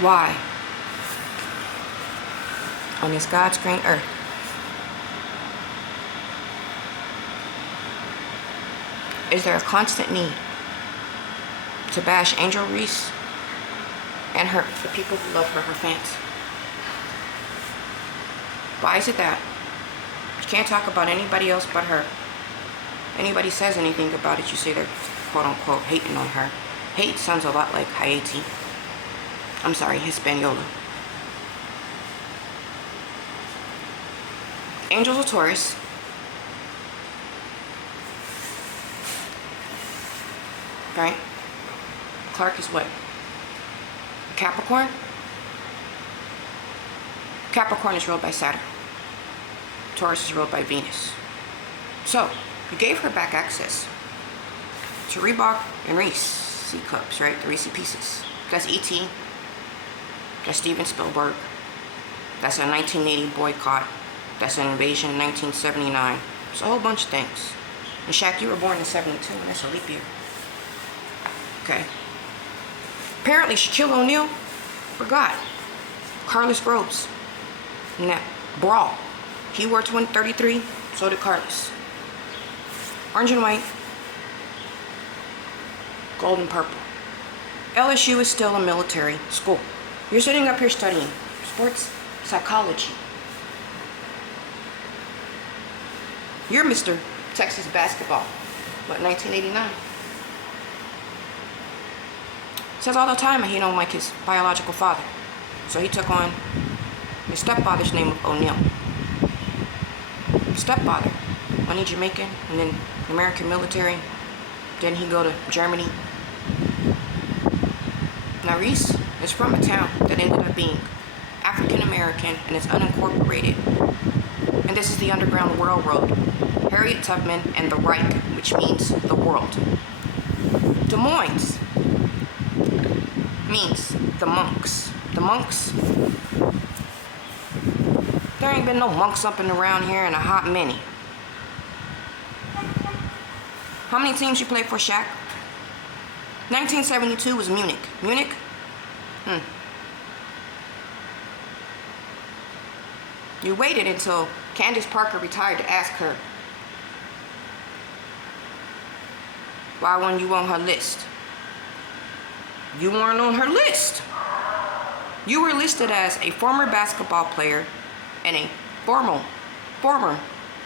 Why? On this God's green earth, is there a constant need to bash Angel Reese and the people who love her fans? Why is it that you can't talk about anybody else but her? Anybody says anything about it, you say they're quote unquote hating on her. Hate sounds a lot like Haiti. I'm sorry, Hispaniola. Angel's a Taurus. Right? Clark is what? Capricorn? Capricorn is ruled by Saturn. Taurus is ruled by Venus. So, you gave her back access to Reebok and Reese cups, right? The Reese pieces. That's E.T. That's Steven Spielberg. That's a 1980 boycott. That's an invasion in 1979. It's a whole bunch of things. And Shaq, you were born in 72, and that's a leap year. Okay. Apparently, Shaquille O'Neal forgot Carlos Groves in that brawl. He wore 33, so did Carlos. Orange and white, gold and purple. LSU is still a military school. You're sitting up here studying sports psychology. You're Mr. Texas basketball. What, 1989? Says all the time he don't like his biological father. So he took on his stepfather's name of O'Neal. Stepfather, money Jamaican, and then American military. Then he go to Germany. Now Reese is from a town that ended up being African American and is unincorporated. And this is the Underground Railroad. Harriet Tubman and the Reich, which means the world. Des Moines means the monks. The monks, there ain't been no monks up and around here in a hot minute. How many teams you played for, Shaq? 1972 was Munich. Munich? You waited until Candace Parker retired to ask her, why weren't you on her list? You weren't on her list. You were listed as a former basketball player and a former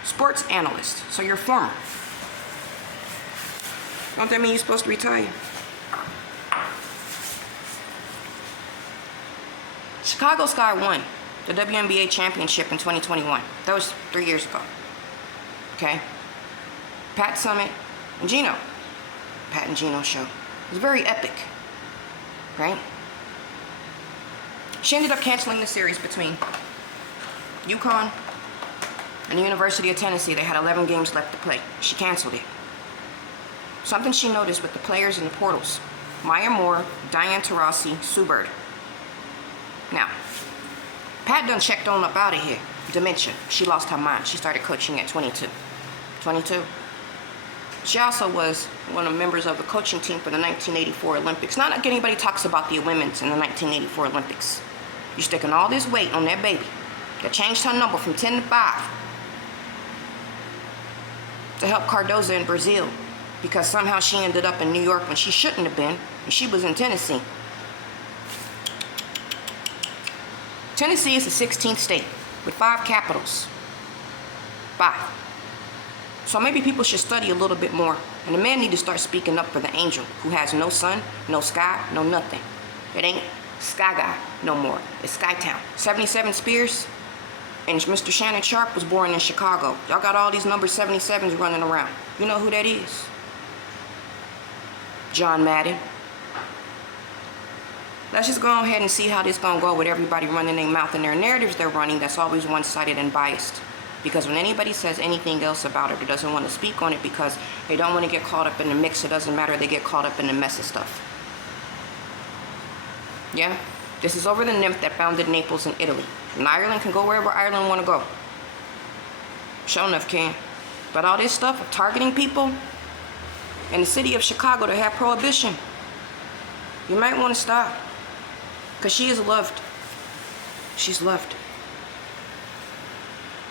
sports analyst. So you're former. Don't that mean you're supposed to retire? Chicago Sky won the WNBA championship in 2021. That was 3 years ago. Okay? Pat Summitt and Gino. Pat and Gino show. It was very epic. Right? She ended up canceling the series between UConn and the University of Tennessee. They had 11 games left to play. She canceled it. Something she noticed with the players in the portals. Maya Moore, Diane Taurasi, Sue Bird. Now, Pat done checked on up out of here. Dementia. She lost her mind. She started coaching at 22. 22. She also was one of the members of the coaching team for the 1984 Olympics. Not like anybody talks about the women's in the 1984 Olympics. You're sticking all this weight on that baby that changed her number from 10 to 5 to help Cardoza in Brazil because somehow she ended up in New York when she shouldn't have been, and she was in Tennessee. Tennessee is the 16th state with 5 capitals. 5. So maybe people should study a little bit more, and the men need to start speaking up for the angel who has no sun, no sky, no nothing. It ain't Sky Guy no more. It's Skytown. 77 Spears and Mr. Shannon Sharp was born in Chicago. Y'all got all these number 77s running around. You know who that is? John Madden. Let's just go ahead and see how this gonna go with everybody running their mouth and their narratives they're running. That's always one-sided and biased. Because when anybody says anything else about it, they doesn't want to speak on it because they don't want to get caught up in the mix. It doesn't matter. They get caught up in the mess of stuff. Yeah? This is over the nymph that founded Naples in Italy. And Ireland can go wherever Ireland want to go. Sure enough can. But all this stuff of targeting people in the city of Chicago to have prohibition, you might want to stop. Because she is loved. She's loved.